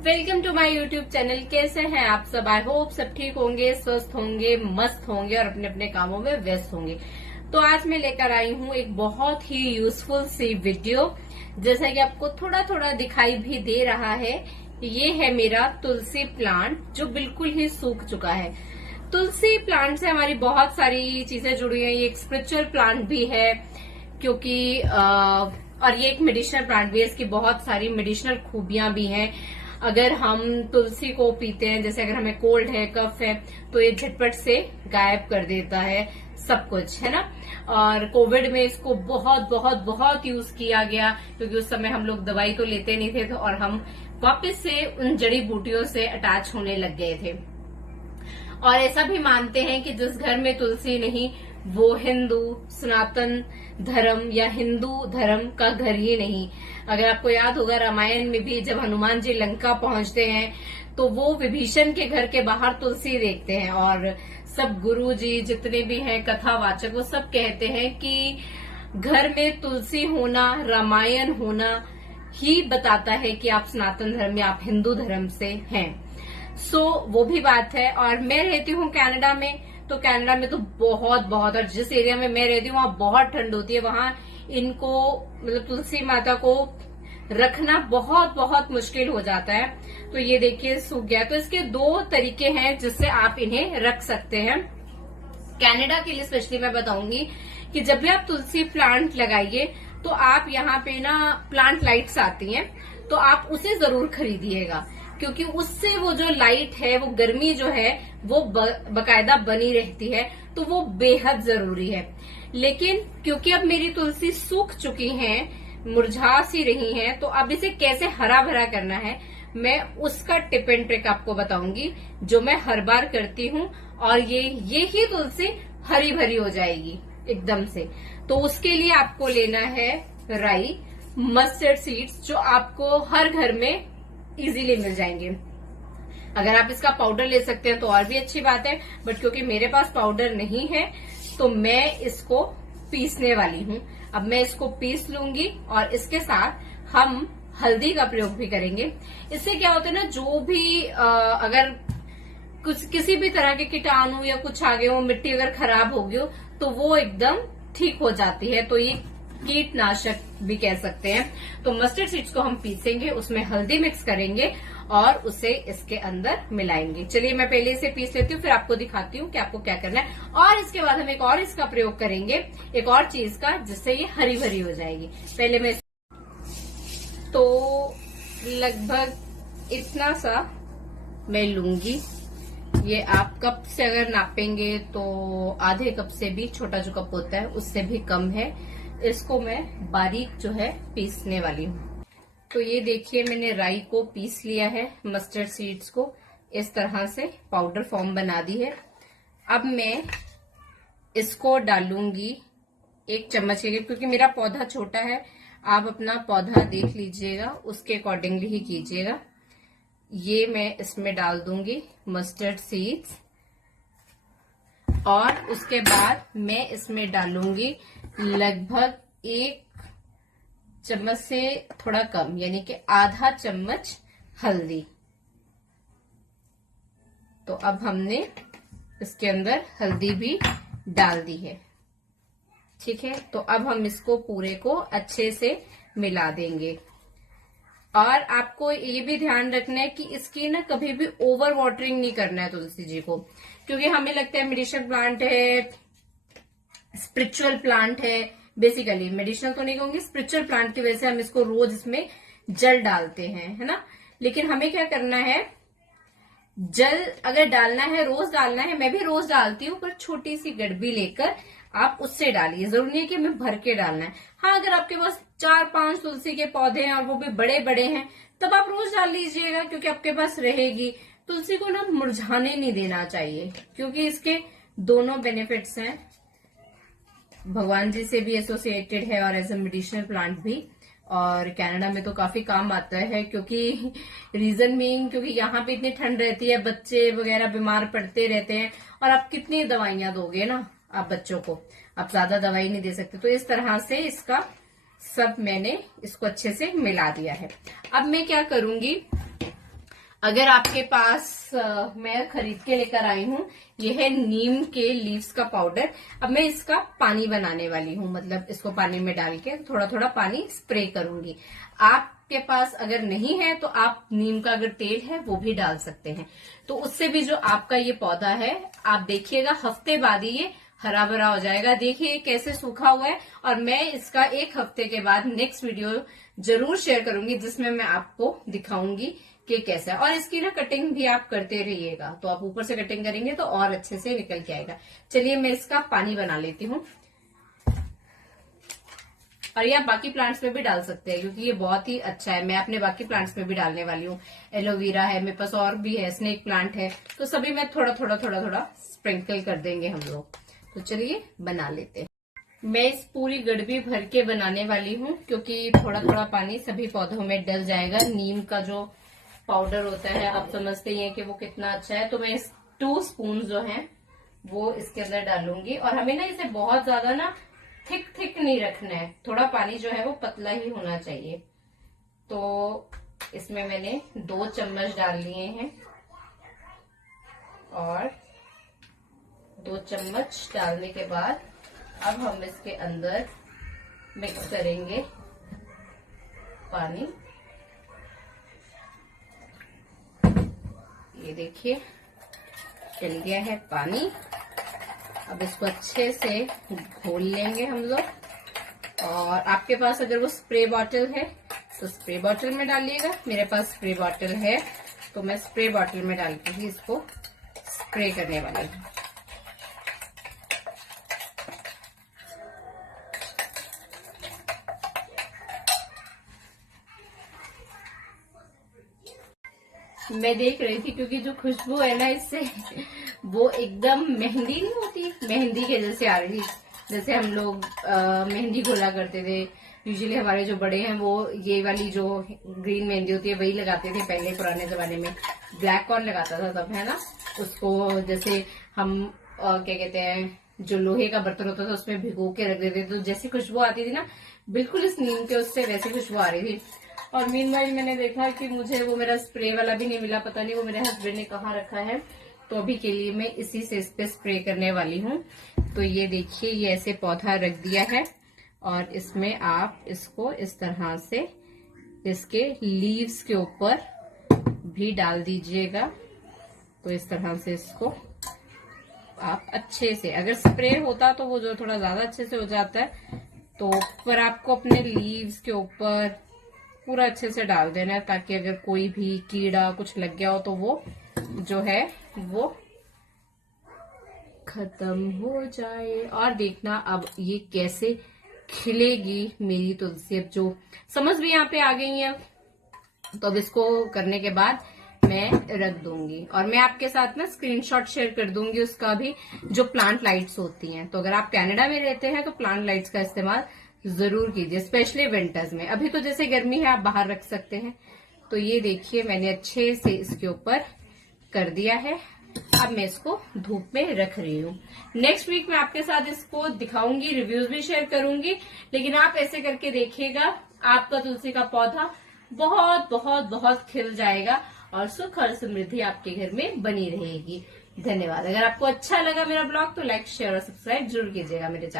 Welcome to my YouTube channel. कैसे हैं आप सब? आई होप सब ठीक होंगे, स्वस्थ होंगे, मस्त होंगे और अपने अपने कामों में व्यस्त होंगे। तो आज मैं लेकर आई हूँ एक बहुत ही यूजफुल सी वीडियो। जैसा कि आपको थोड़ा थोड़ा दिखाई भी दे रहा है, ये है मेरा तुलसी प्लांट जो बिल्कुल ही सूख चुका है। तुलसी प्लांट से हमारी बहुत सारी चीजें जुड़ी हैं। ये एक स्पिरिचुअल प्लांट भी है क्योंकि और ये एक मेडिसिनल प्लांट भी है। इसकी बहुत सारी मेडिसिनल खूबियां भी हैं। अगर हम तुलसी को पीते हैं, जैसे अगर हमें कोल्ड है, कफ है, तो ये झटपट से गायब कर देता है सब कुछ, है ना। और कोविड में इसको बहुत बहुत बहुत यूज किया गया क्योंकि उस समय हम लोग दवाई तो लेते नहीं थे और हम वापस से उन जड़ी बूटियों से अटैच होने लग गए थे। और ऐसा भी मानते हैं कि जिस घर में तुलसी नहीं वो हिंदू सनातन धर्म या हिंदू धर्म का घर ही नहीं। अगर आपको याद होगा, रामायण में भी जब हनुमान जी लंका पहुंचते हैं तो वो विभीषण के घर के बाहर तुलसी देखते हैं और सब गुरु जी जितने भी हैं कथावाचक वो सब कहते हैं कि घर में तुलसी होना, रामायण होना ही बताता है कि आप सनातन धर्म या आप हिंदू धर्म से हैं। वो भी बात है। और मैं रहती हूँ कनाडा में, तो कनाडा में तो बहुत बहुत, और जिस एरिया में मैं रहती हूँ वहां बहुत ठंड होती है। वहां इनको मतलब तुलसी माता को रखना बहुत बहुत मुश्किल हो जाता है। तो ये देखिए सूख गया। तो इसके दो तरीके हैं जिससे आप इन्हें रख सकते हैं। कनाडा के लिए स्पेशली मैं बताऊंगी कि जब भी आप तुलसी प्लांट लगाइए तो आप यहाँ पे ना प्लांट लाइट्स आती हैं, तो आप उसे जरूर खरीदिएगा क्योंकि उससे वो जो लाइट है, वो गर्मी जो है वो बकायदा बनी रहती है। तो वो बेहद जरूरी है। लेकिन क्योंकि अब मेरी तुलसी सूख चुकी है, मुरझा सी रही है, तो अब इसे कैसे हरा भरा करना है मैं उसका टिप एंड ट्रिक आपको बताऊंगी जो मैं हर बार करती हूँ। और ये ही तुलसी हरी भरी हो जाएगी एकदम से। तो उसके लिए आपको लेना है राई, मस्टर्ड सीड्स जो आपको हर घर में इजीली मिल जाएंगे। अगर आप इसका पाउडर ले सकते हैं तो और भी अच्छी बात है, बट क्योंकि मेरे पास पाउडर नहीं है तो मैं इसको पीसने वाली हूँ। अब मैं इसको पीस लूंगी और इसके साथ हम हल्दी का प्रयोग भी करेंगे। इससे क्या होता है ना, जो भी अगर कुछ किसी भी तरह के कीटाणु या कुछ आ गए हो, मिट्टी अगर खराब हो गई हो तो वो एकदम ठीक हो जाती है। तो ये कीटनाशक भी कह सकते हैं। तो मस्टर्ड सीड्स को हम पीसेंगे, उसमें हल्दी मिक्स करेंगे और उसे इसके अंदर मिलाएंगे। चलिए मैं पहले इसे पीस लेती हूँ, फिर आपको दिखाती हूँ कि आपको क्या करना है। और इसके बाद हम एक और इसका प्रयोग करेंगे, एक और चीज का, जिससे ये हरी भरी हो जाएगी। पहले मैं तो लगभग इतना सा मैं लूंगी। ये आप कप से अगर नापेंगे तो आधे कप से भी छोटा जो कप होता है उससे भी कम है। इसको मैं बारीक जो है पीसने वाली हूँ। तो ये देखिए मैंने राई को पीस लिया है, मस्टर्ड सीड्स को इस तरह से पाउडर फॉर्म बना दी है। अब मैं इसको डालूंगी 1 चम्मच के, क्योंकि मेरा पौधा छोटा है। आप अपना पौधा देख लीजिएगा, उसके अकॉर्डिंगली ही कीजिएगा। ये मैं इसमें डाल दूंगी मस्टर्ड सीड्स और उसके बाद मैं इसमें डालूंगी लगभग 1 चम्मच से थोड़ा कम, यानी कि आधा चम्मच हल्दी। तो अब हमने इसके अंदर हल्दी भी डाल दी है, ठीक है। तो अब हम इसको पूरे को अच्छे से मिला देंगे। और आपको ये भी ध्यान रखना है कि इसकी ना कभी भी ओवर वाटरिंग नहीं करना है तुलसी जी को, क्योंकि हमें लगता है मेडिसिनल प्लांट है, स्पिरिचुअल प्लांट है। बेसिकली मेडिसिनल तो नहीं कहूंगी, स्पिरिचुअल प्लांट की वजह से हम इसको रोज इसमें जल डालते हैं, है ना। लेकिन हमें क्या करना है, जल अगर डालना है, रोज डालना है, मैं भी रोज डालती हूँ, पर छोटी सी गड़बी लेकर आप उससे डालिए। जरूरी नहीं कि हमें भर के डालना है। हाँ, अगर आपके पास 4-5 तुलसी के पौधे हैं और वो भी बड़े बड़े हैं तब आप रोज डाल लीजिएगा, क्योंकि आपके पास रहेगी। तुलसी को ना मुरझाने नहीं देना चाहिए, क्योंकि इसके दोनों बेनिफिट्स हैं। भगवान जी से भी एसोसिएटेड है और एज ए मेडिसिनल प्लांट भी। और कनाडा में तो काफी काम आता है, क्योंकि रीजन मीन क्योंकि यहाँ पे इतनी ठंड रहती है, बच्चे वगैरह बीमार पड़ते रहते हैं और आप कितनी दवाइयां दोगे ना आप बच्चों को, आप ज्यादा दवाई नहीं दे सकते। तो इस तरह से इसका सब मैंने इसको अच्छे से मिला दिया है। अब मैं क्या करूंगी, अगर आपके पास मैं खरीद के लेकर आई हूँ, ये है नीम के लीव्स का पाउडर। अब मैं इसका पानी बनाने वाली हूँ, मतलब इसको पानी में डाल के थोड़ा थोड़ा पानी स्प्रे करूंगी। आपके पास अगर नहीं है तो आप नीम का अगर तेल है वो भी डाल सकते हैं। तो उससे भी जो आपका ये पौधा है, आप देखिएगा हफ्ते बाद ही ये हरा भरा हो जाएगा। देखिए कैसे सूखा हुआ है। और मैं इसका 1 हफ्ते के बाद नेक्स्ट वीडियो जरूर शेयर करूंगी, जिसमें मैं आपको दिखाऊंगी कि कैसा है। और इसकी ना कटिंग भी आप करते रहिएगा, तो आप ऊपर से कटिंग करेंगे तो और अच्छे से निकल के आएगा। चलिए मैं इसका पानी बना लेती हूँ। और ये आप बाकी प्लांट्स में भी डाल सकते हैं, क्योंकि ये बहुत ही अच्छा है। मैं अपने बाकी प्लांट्स में भी डालने वाली हूँ। एलोवेरा है मेरे पास, और भी है, स्नेक प्लांट है, तो सभी में थोड़ा थोड़ा थोड़ा थोड़ा स्प्रिंकल कर देंगे हम लोग। तो चलिए बना लेते हैं। मैं इस पूरी गड़बी भर के बनाने वाली हूँ, क्योंकि थोड़ा थोड़ा पानी सभी पौधों में डल जाएगा। नीम का जो पाउडर होता है आप समझते ही हैं कि वो कितना अच्छा है। तो मैं इस 2 स्पून जो है वो इसके अंदर डालूंगी। और हमें ना इसे बहुत ज्यादा ना थिक नहीं रखना है, थोड़ा पानी जो है वो पतला ही होना चाहिए। तो इसमें मैंने 2 चम्मच डाल लिए हैं, और 2 चम्मच डालने के बाद अब हम इसके अंदर मिक्स करेंगे पानी। ये देखिए चल गया है पानी। अब इसको अच्छे से घोल लेंगे हम लोग। और आपके पास अगर वो स्प्रे बॉटल है तो स्प्रे बॉटल में डालिएगा। मेरे पास स्प्रे बॉटल है तो मैं स्प्रे बॉटल में डाल के ही इसको स्प्रे करने वाली हूँ। मैं देख रही थी, क्योंकि जो खुशबू है ना इससे वो एकदम मेहंदी नहीं होती, मेहंदी के जैसे आ रही। जैसे हम लोग मेहंदी घोला करते थे, यूजुअली हमारे जो बड़े हैं वो ये वाली जो ग्रीन मेहंदी होती है वही लगाते थे पहले पुराने जमाने में। ब्लैक कॉर्न लगाता था तब, है ना। उसको जैसे हम क्या कहते हैं, जो लोहे का बर्तन होता था उसमें भिगो के रख देते थे, तो जैसी खुशबू आती थी ना, बिल्कुल इस नीम के उससे वैसी खुशबू आ रही थी। और मीनवाइल मैंने देखा कि मुझे वो मेरा स्प्रे वाला भी नहीं मिला, पता नहीं वो मेरे हस्बैंड ने कहाँ रखा है। तो अभी के लिए मैं इसी से इस पे स्प्रे करने वाली हूँ। तो ये देखिए, ये ऐसे पौधा रख दिया है, और इसमें आप इसको इस तरह से इसके लीव्स के ऊपर भी डाल दीजिएगा। तो इस तरह से इसको आप अच्छे से, अगर स्प्रे होता तो वो जो थोड़ा ज्यादा अच्छे से हो जाता है, तो पर आपको अपने लीव्स के ऊपर पूरा अच्छे से डाल देना है, ताकि अगर कोई भी कीड़ा कुछ लग गया हो तो वो जो है वो खत्म हो जाए। और देखना अब ये कैसे खिलेगी मेरी तुलसी। अब जो समझ भी यहाँ पे आ गई है, तो अब इसको करने के बाद मैं रख दूंगी। और मैं आपके साथ ना स्क्रीनशॉट शेयर कर दूंगी उसका भी, जो प्लांट लाइट्स होती हैं। तो अगर आप कनाडा में रहते हैं तो प्लांट लाइट्स का इस्तेमाल जरूर कीजिए, स्पेशली विंटर्स में। अभी तो जैसे गर्मी है आप बाहर रख सकते हैं। तो ये देखिए मैंने अच्छे से इसके ऊपर कर दिया है। अब मैं इसको धूप में रख रही हूँ। नेक्स्ट वीक मैं आपके साथ इसको दिखाऊंगी, रिव्यूज भी शेयर करूंगी। लेकिन आप ऐसे करके देखिएगा, आपका तुलसी का पौधा बहुत बहुत बहुत खिल जाएगा, और सुख और समृद्धि आपके घर में बनी रहेगी। धन्यवाद। अगर आपको अच्छा लगा मेरा ब्लॉग तो लाइक शेयर और सब्सक्राइब जरूर कीजिएगा मेरे चैनल।